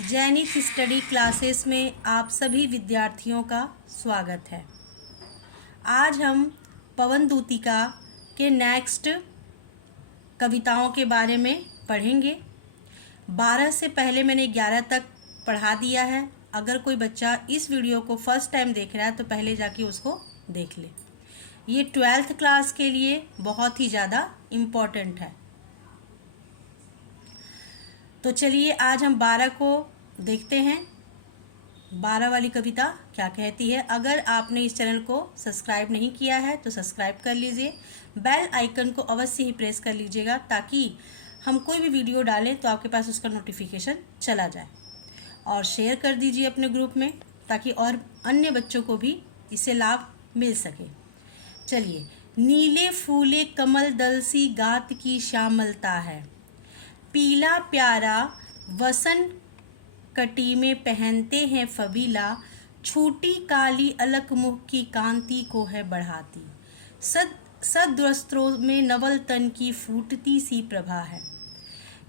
जैनिक study classes में आप सभी विद्यार्थियों का स्वागत है। आज हम पवन दूतिका के नेक्स्ट कविताओं के बारे में पढ़ेंगे। 12 से पहले मैंने 11 तक पढ़ा दिया है। अगर कोई बच्चा इस वीडियो को फर्स्ट टाइम देख रहा है तो पहले जाके उसको देख ले। ये 12th क्लास के लिए बहुत ही ज़्यादा इम्पोर्टेंट है। तो चलिए आज हम 12 को देखते हैं। 12 वाली कविता क्या कहती है। अगर आपने इस चैनल को सब्सक्राइब नहीं किया है तो सब्सक्राइब कर लीजिए। बेल आइकन को अवश्य ही प्रेस कर लीजिएगा ताकि हम कोई भी वीडियो डालें तो आपके पास उसका नोटिफिकेशन चला जाए। और शेयर कर दीजिए अपने ग्रुप में ताकि और अन्य बच्चों को भी इससे लाभ मिल सके। चलिए। नीले फूले कमल दल सी गात की श्यामलता है, पीला प्यारा वसन कटी में पहनते हैं फबीला, छूटी काली अलक मुख की कांति को है बढ़ाती, सद्वस्त्रों में नवल तन की फूटती सी प्रभा है।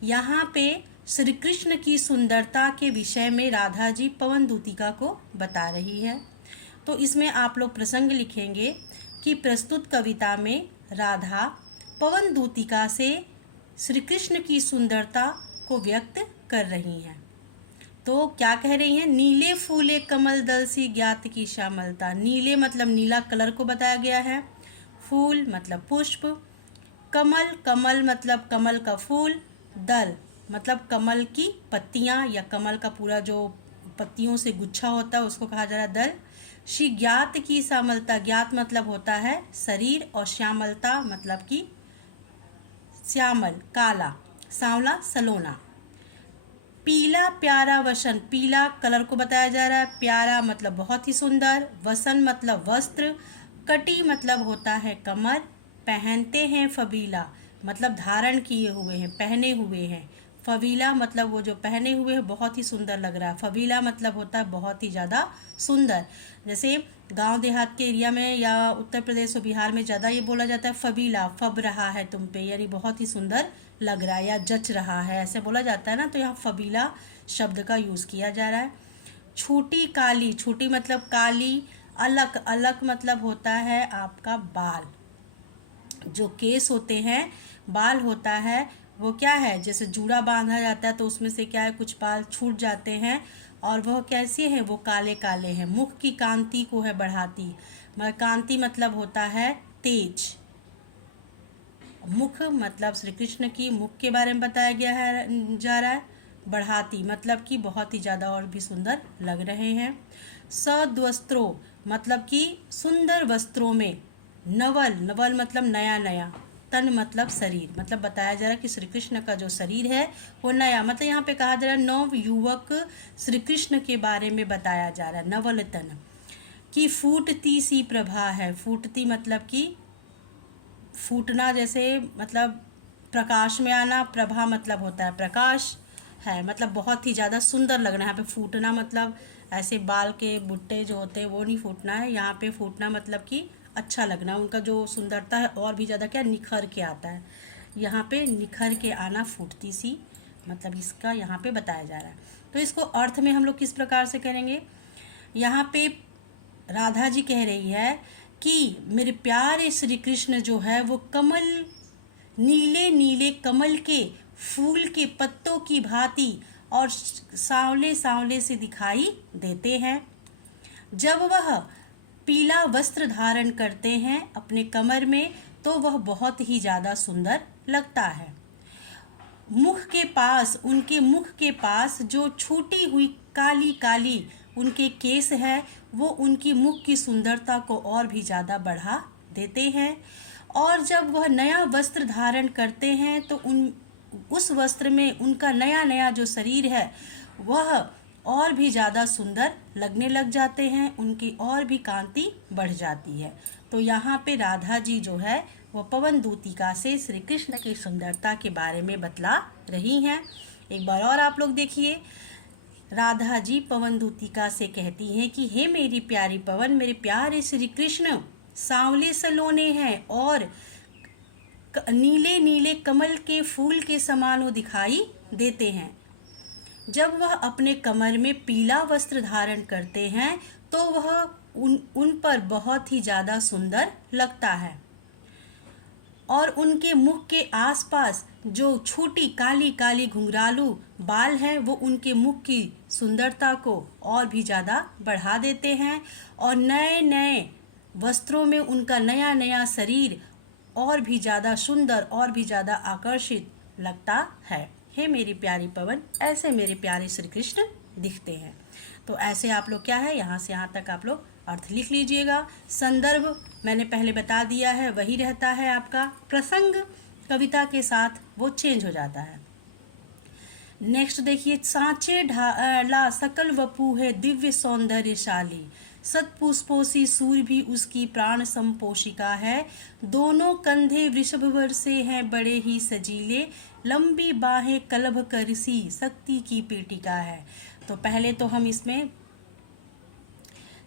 यहाँ पे श्री कृष्ण की सुंदरता के विषय में राधा जी पवन दूतिका को बता रही है। तो इसमें आप लोग प्रसंग लिखेंगे कि प्रस्तुत कविता में राधा पवन दूतिका से श्री कृष्ण की सुंदरता को व्यक्त कर रही हैं। तो क्या कह रही हैं? नीले फूले कमल दल सी ज्ञात की श्यामलता। नीले मतलब नीला कलर को बताया गया है। फूल मतलब पुष्प। कमल, कमल मतलब कमल का फूल। दल मतलब कमल की पत्तियां या कमल का पूरा जो पत्तियों से गुच्छा होता है उसको कहा जा रहा है दल। श्री ज्ञात की श्यामलता, ज्ञात मतलब होता है शरीर और श्यामलता मतलब कि श्यामल काला, सांवला, सलोना। पीला प्यारा वसन, पीला कलर को बताया जा रहा है। प्यारा मतलब बहुत ही सुंदर। वसन मतलब वस्त्र। कटी मतलब होता है कमर। पहनते हैं फबीला मतलब धारण किए हुए हैं, पहने हुए हैं। फबीला मतलब वो जो पहने हुए हैं बहुत ही सुंदर लग रहा है। फबीला मतलब होता है बहुत ही ज़्यादा सुंदर। जैसे गांव देहात के एरिया में या उत्तर प्रदेश और बिहार में ज़्यादा ये बोला जाता है फबीला, फब रहा है तुम पे, यानी बहुत ही सुंदर लग रहा है या जच रहा है, ऐसे बोला जाता है ना। तो यहाँ फबीला शब्द का यूज़ किया जा रहा है। छूटी काली, छूटी मतलब काली। अलक, अलक मतलब होता है आपका बाल, जो केस होते हैं, बाल होता है वो क्या है, जैसे जूड़ा बांधा जाता है तो उसमें से क्या है कुछ बाल छूट जाते हैं और वह कैसे हैं, वो काले काले हैं। मुख की कांति को है बढ़ाती, कांति मतलब होता है तेज। मुख मतलब श्री कृष्ण की मुख के बारे में बताया गया है जा रहा है। बढ़ाती मतलब कि बहुत ही ज़्यादा और भी सुंदर लग रहे हैं। सद्वस्त्रों मतलब कि सुंदर वस्त्रों में। नवल, नवल मतलब नया नया। तन मतलब शरीर, मतलब बताया जा रहा है कि श्री कृष्ण का जो शरीर है वो नया, मतलब यहाँ पे कहा जा रहा है नव युवक श्री कृष्ण के बारे में बताया जा रहा है। नवल तन की फूटती सी प्रभा है। फूटती मतलब कि फूटना, जैसे मतलब प्रकाश में आना। प्रभा मतलब होता है प्रकाश है, मतलब बहुत ही ज़्यादा सुंदर लगना है। यहाँ पे फूटना मतलब ऐसे बाल के बुट्टे जो होते हैं वो नहीं फूटना है। यहाँ पे फूटना मतलब कि अच्छा लगना, उनका जो सुंदरता है और भी ज़्यादा क्या निखर के आता है। यहाँ पे निखर के आना, फूटती सी, मतलब इसका यहाँ पे बताया जा रहा है। तो इसको अर्थ में हम लोग किस प्रकार से करेंगे। यहाँ पे राधा जी कह रही है कि मेरे प्यारे श्री कृष्ण जो है वो कमल, नीले नीले कमल के फूल के पत्तों की भांति और सांवले सांवले से दिखाई देते हैं। जब वह पीला वस्त्र धारण करते हैं अपने कमर में तो वह बहुत ही ज़्यादा सुंदर लगता है। मुख के पास, उनके मुख के पास जो छूटी हुई काली काली उनके केस है वो उनकी मुख की सुंदरता को और भी ज़्यादा बढ़ा देते हैं। और जब वह नया वस्त्र धारण करते हैं तो उस वस्त्र में उनका नया नया जो शरीर है वह और भी ज़्यादा सुंदर लगने लग जाते हैं, उनकी और भी कांति बढ़ जाती है। तो यहाँ पे राधा जी जो है वो पवन दूतिका से श्री कृष्ण की सुंदरता के बारे में बतला रही हैं। एक बार और आप लोग देखिए। राधा जी पवन दूतिका से कहती हैं कि हे मेरी प्यारी पवन, मेरे प्यारे श्री कृष्ण सांवले सलोने हैं और नीले नीले कमल के फूल के समान वो दिखाई देते हैं। जब वह अपने कमर में पीला वस्त्र धारण करते हैं तो वह उन पर बहुत ही ज़्यादा सुंदर लगता है, और उनके मुख के आसपास जो छोटी काली काली घुंघरालू बाल हैं वो उनके मुख की सुंदरता को और भी ज़्यादा बढ़ा देते हैं, और नए नए वस्त्रों में उनका नया नया शरीर और भी ज़्यादा सुंदर और भी ज़्यादा आकर्षित लगता है। हे मेरी प्यारी पवन, ऐसे मेरे प्यारे श्री कृष्ण दिखते हैं। तो ऐसे आप लोग क्या है, यहाँ से यहाँ तक आप लोग अर्थ लिख लीजिएगा। संदर्भ मैंने पहले बता दिया है, वही रहता है आपका। प्रसंग कविता के साथ वो चेंज हो जाता है। नेक्स्ट देखिए, सांचे ढाला सकल वपु है दिव्य सौंदर्यशाली, सतपुष्पोसी सूर्य भी उसकी प्राण संपोषिका है, दोनों कंधे वृषभवर से हैं बड़े ही सजीले, लंबी बाहें कलभ करसी शक्ति की पेटिका है। तो पहले तो हम इसमें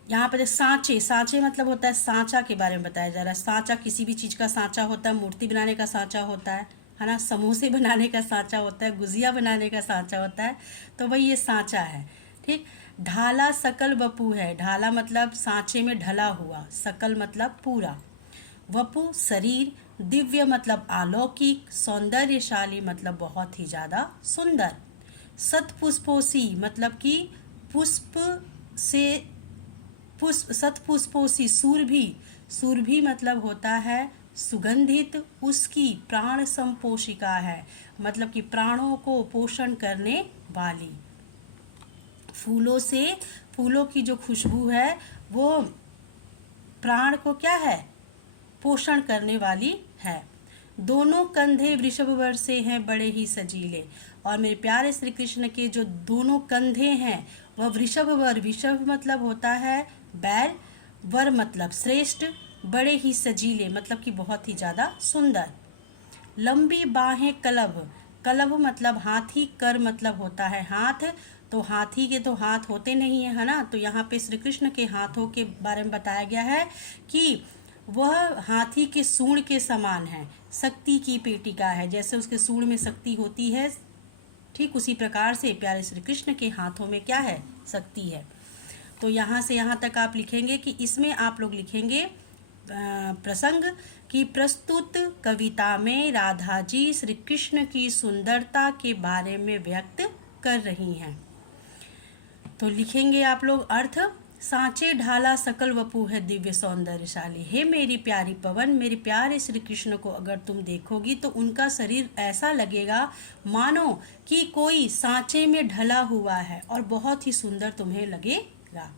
यहाँ पर सांचे, सांचे मतलब होता है सांचा के बारे में बताया जा रहा है। सांचा किसी भी चीज़ का सांचा होता है, मूर्ति बनाने का सांचा होता है ना, समोसे बनाने का सांचा होता है, गुजिया बनाने का सांचा होता है, तो वही ये सांचा है। ठीक। ढाला सकल वपु है, ढाला मतलब सांचे में ढला हुआ, सकल मतलब पूरा, वपु शरीर, दिव्य मतलब अलौकिक, सौंदर्यशाली मतलब बहुत ही ज़्यादा सुंदर, सतपुष्पोसी मतलब कि पुष्प से सतपुष्पोसी, सुरभि, सुरभि मतलब होता है सुगंधित, उसकी प्राण संपोषिका है मतलब कि प्राणों को पोषण करने वाली, फूलों से, फूलों की जो खुशबू है वो प्राण को क्या है, पोषण करने वाली है, दोनों कंधे वृषभवर से हैं बड़े ही सजीले, और मेरे प्यारे श्री कृष्ण के जो दोनों कंधे हैं वह वृषभवर, वृषभ मतलब होता है बैल, वर मतलब श्रेष्ठ, बड़े ही सजीले मतलब कि बहुत ही ज़्यादा सुंदर, लंबी बाहें कलभ, कलभ मतलब हाथी, कर मतलब होता है हाथ, तो हाथी के तो हाथ होते नहीं है ना, तो यहाँ पे श्री कृष्ण के हाथों के बारे में बताया गया है कि वह हाथी के सूंड के समान है, शक्ति की पेटिका है, जैसे उसके सूंड में शक्ति होती है ठीक उसी प्रकार से प्यारे श्री कृष्ण के हाथों में क्या है, शक्ति है। तो यहाँ से यहाँ तक आप लिखेंगे कि इसमें आप लोग लिखेंगे प्रसंग की प्रस्तुत कविता में राधा जी श्री कृष्ण की सुंदरता के बारे में व्यक्त कर रही हैं। तो लिखेंगे आप लोग अर्थ, सांचे ढाला सकल वपु है दिव्य सौंदर्यशाली। हे मेरी प्यारी पवन, मेरे प्यारे श्री कृष्ण को अगर तुम देखोगी तो उनका शरीर ऐसा लगेगा मानो कि कोई सांचे में ढला हुआ है और बहुत ही सुंदर तुम्हें लगेगा।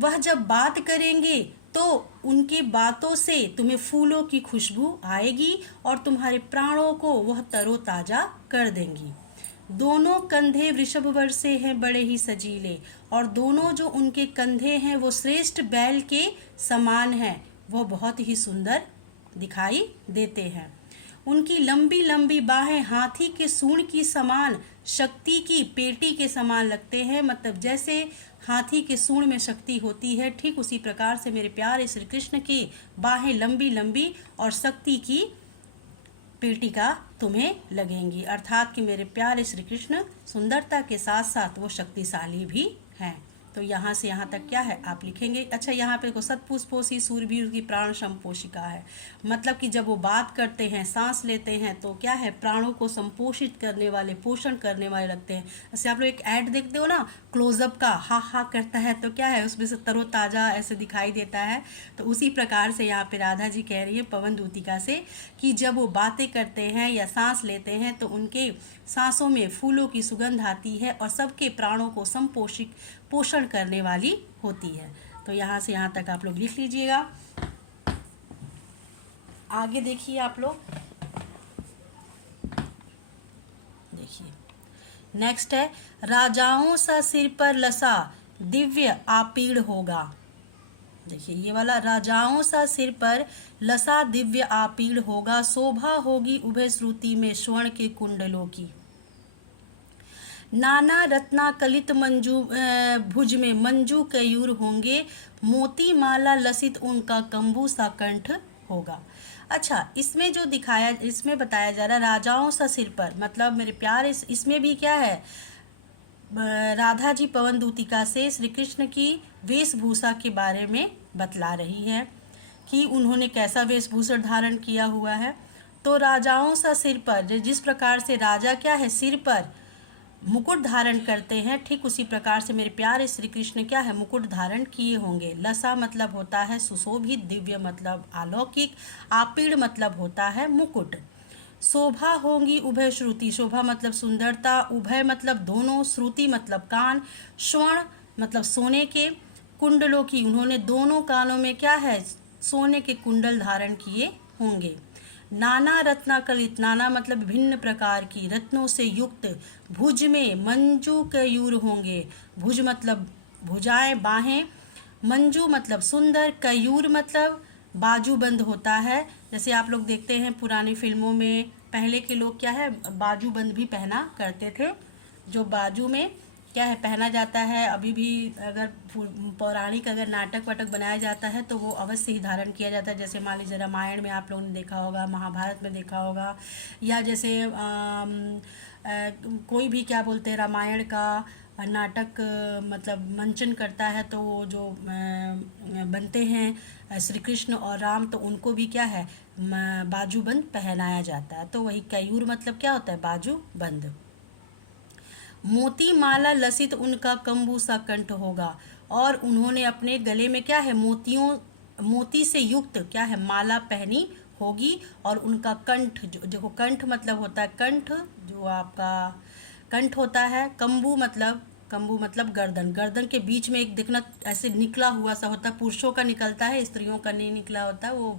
वह जब बात करेंगे तो उनकी बातों से तुम्हें फूलों की खुशबू आएगी और तुम्हारे प्राणों को वह तरोताजा कर देंगी। दोनों कंधे वृषभवर से हैं बड़े ही सजीले, और दोनों जो उनके कंधे हैं वो श्रेष्ठ बैल के समान हैं, वह बहुत ही सुंदर दिखाई देते हैं। उनकी लंबी लंबी बाहें हाथी के सूंड की समान, शक्ति की पेटी के समान लगते हैं, मतलब जैसे हाथी के सूंड में शक्ति होती है ठीक उसी प्रकार से मेरे प्यारे श्री कृष्ण की बाहें लंबी लंबी और शक्ति की पेटिका तुम्हें लगेंगी, अर्थात कि मेरे प्यारे श्री कृष्ण सुंदरता के साथ साथ वो शक्तिशाली भी हैं। तो यहाँ से यहाँ तक क्या है आप लिखेंगे। अच्छा, यहाँ पे को सतपुष्पोसी सूर्य भी उसकी प्राण संपोषिका है, मतलब कि जब वो बात करते हैं, सांस लेते हैं तो क्या है, प्राणों को संपोषित करने वाले, पोषण करने वाले लगते हैं। जैसे आप लोग एक ऐड देखते हो ना क्लोजअप का, हा हा करता है तो क्या है, उसमें से तरोताजा ऐसे दिखाई देता है। तो उसी प्रकार से यहाँ पे राधा जी कह रही है पवन दूतिका से कि जब वो बातें करते हैं या सांस लेते हैं तो उनके सांसों में फूलों की सुगंध आती है और सबके प्राणों को पोषण करने वाली होती है। तो यहाँ से यहाँ तक आप लोग लिख लीजिएगा। आगे देखिए आप लोग, देखिए नेक्स्ट है, राजाओं सा सिर पर लसा दिव्य आपीड़ होगा। देखिए ये वाला, राजाओं सा सिर पर लसा दिव्य आपीड़ होगा, शोभा होगी उभय श्रुति में स्वर्ण के कुंडलों की, नाना रत्ना कलित मंजू भुज में मंजू कयूर होंगे, मोती माला लसित उनका कंबू सा कंठ होगा। अच्छा, इसमें जो दिखाया, इसमें बताया जा रहा है राजाओं सा सिर पर, मतलब मेरे प्यार इसमें भी क्या है, राधा जी पवन दूतिका से श्री कृष्ण की वेशभूषा के बारे में बतला रही है कि उन्होंने कैसा वेशभूषण धारण किया हुआ है। तो राजाओं सा सिर पर, जिस प्रकार से राजा क्या है सिर पर मुकुट धारण करते हैं, ठीक उसी प्रकार से मेरे प्यारे श्री कृष्ण क्या है मुकुट धारण किए होंगे। लसा मतलब होता है सुशोभित, दिव्य मतलब अलौकिक, आपीड़ मतलब होता है मुकुट। शोभा होंगी उभय श्रुति, शोभा मतलब सुंदरता, उभय मतलब दोनों, श्रुति मतलब कान, स्वर्ण मतलब सोने के, कुंडलों की, उन्होंने दोनों कानों में क्या है सोने के कुंडल धारण किए होंगे। नाना रत्नाकलित, नाना मतलब भिन्न प्रकार की, रत्नों से युक्त, भुज में मंजू कयूर होंगे, भुज मतलब भुजाएं बाहें, मंजू मतलब सुंदर, कयूर मतलब बाजूबंद होता है। जैसे आप लोग देखते हैं पुरानी फिल्मों में पहले के लोग क्या है बाजूबंद भी पहना करते थे, जो बाजू में क्या है पहना जाता है। अभी भी अगर पौराणिक अगर नाटक वाटक बनाया जाता है तो वो अवश्य ही धारण किया जाता है। जैसे मान लीजिए रामायण में आप लोगों ने देखा होगा, महाभारत में देखा होगा, या जैसे कोई भी क्या बोलते हैं रामायण का नाटक मतलब मंचन करता है तो वो जो बनते हैं श्री कृष्ण और राम, तो उनको भी क्या है बाजूबंद पहनाया जाता है। तो वही कयूर मतलब क्या होता है बाजूबंद। मोती माला लसित उनका कंबू सा कंठ होगा, और उन्होंने अपने गले में क्या है मोती से युक्त क्या है माला पहनी होगी, और उनका कंठ जो कंठ मतलब होता है कंठ, जो आपका कंठ होता है, कंबू मतलब गर्दन, गर्दन के बीच में एक देखना ऐसे निकला हुआ सा होता है, पुरुषों का निकलता है, स्त्रियों का नहीं निकला होता है, वो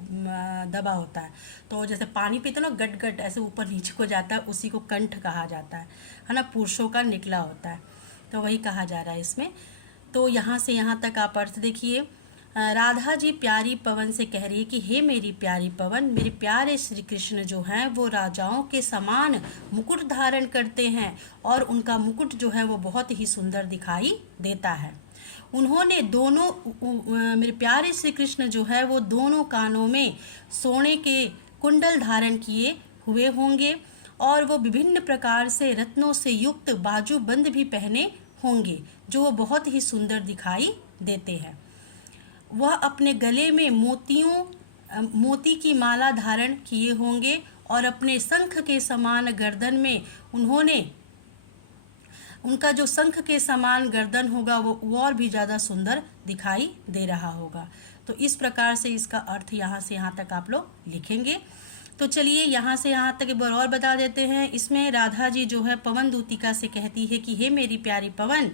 दबा होता है। तो जैसे पानी पीते ना गट गट ऐसे ऊपर नीचे को जाता है, उसी को कंठ कहा जाता है ना, पुरुषों का निकला होता है। तो वही कहा जा रहा है इसमें। तो यहाँ से यहाँ तक आप अर्थ देखिए। राधा जी प्यारी पवन से कह रही है कि हे मेरी प्यारी पवन, मेरे प्यारे श्री कृष्ण जो हैं वो राजाओं के समान मुकुट धारण करते हैं, और उनका मुकुट जो है वो बहुत ही सुंदर दिखाई देता है। उन्होंने दोनों मेरे प्यारे श्री कृष्ण जो है वो दोनों कानों में सोने के कुंडल धारण किए हुए होंगे, और वो विभिन्न प्रकार से रत्नों से युक्त बाजूबंद भी पहने होंगे, जो वो बहुत ही सुंदर दिखाई देते हैं। वह अपने गले में मोती की माला धारण किए होंगे, और अपने शंख के समान गर्दन में उनका जो शंख के समान गर्दन होगा वो और भी ज़्यादा सुंदर दिखाई दे रहा होगा। तो इस प्रकार से इसका अर्थ यहाँ से यहाँ तक आप लोग लिखेंगे। तो चलिए यहाँ से यहाँ तक एक बार और बता देते हैं। इसमें राधा जी जो है पवन दूतिका से कहती है कि हे मेरी प्यारी पवन,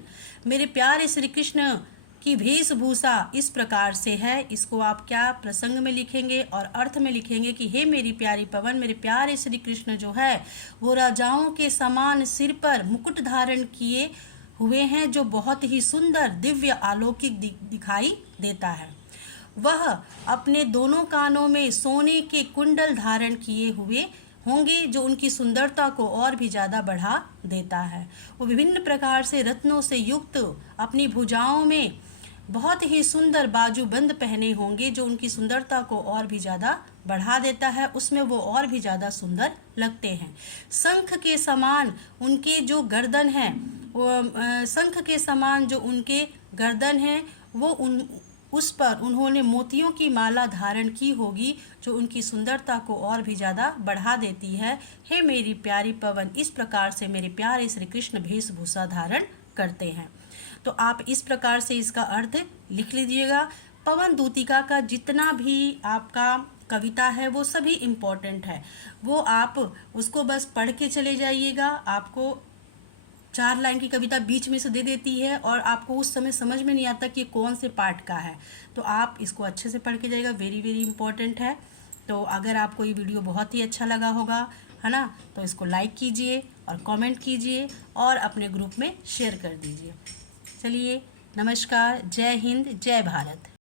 मेरे प्यारे श्री कृष्ण की वेशभूषा इस प्रकार से है। इसको आप क्या प्रसंग में लिखेंगे और अर्थ में लिखेंगे कि हे मेरी प्यारी पवन, मेरे प्यारे श्री कृष्ण जो है वो राजाओं के समान सिर पर मुकुट धारण किए हुए हैं, जो बहुत ही सुंदर दिव्य अलौकिक दिखाई देता है। वह अपने दोनों कानों में सोने के कुंडल धारण किए हुए होंगे, जो उनकी सुंदरता को और भी ज़्यादा बढ़ा देता है। वो विभिन्न प्रकार से रत्नों से युक्त अपनी भुजाओं में बहुत ही सुंदर बाजूबंद पहने होंगे, जो उनकी सुंदरता को और भी ज़्यादा बढ़ा देता है, उसमें वो और भी ज़्यादा सुंदर लगते हैं। शंख के समान उनके जो गर्दन है, वो शंख के समान जो उनके गर्दन है वो उस पर उन्होंने मोतियों की माला धारण की होगी, जो उनकी सुंदरता को और भी ज़्यादा बढ़ा देती है। हे मेरी प्यारी पवन, इस प्रकार से मेरे प्यारे श्री कृष्ण वेशभूषा धारण करते हैं। तो आप इस प्रकार से इसका अर्थ लिख लीजिएगा। पवन दूतिका का जितना भी आपका कविता है वो सभी इम्पोर्टेंट है, वो आप उसको बस पढ़ के चले जाइएगा। आपको 4 लाइन की कविता बीच में से दे देती है और आपको उस समय समझ में नहीं आता कि कौन से पार्ट का है, तो आप इसको अच्छे से पढ़ के जाइएगा। वेरी वेरी इंपॉर्टेंट है। तो अगर आपको ये वीडियो बहुत ही अच्छा लगा होगा है ना, तो इसको लाइक कीजिए और कमेंट कीजिए और अपने ग्रुप में शेयर कर दीजिए। चलिए, नमस्कार, जय हिंद, जय भारत।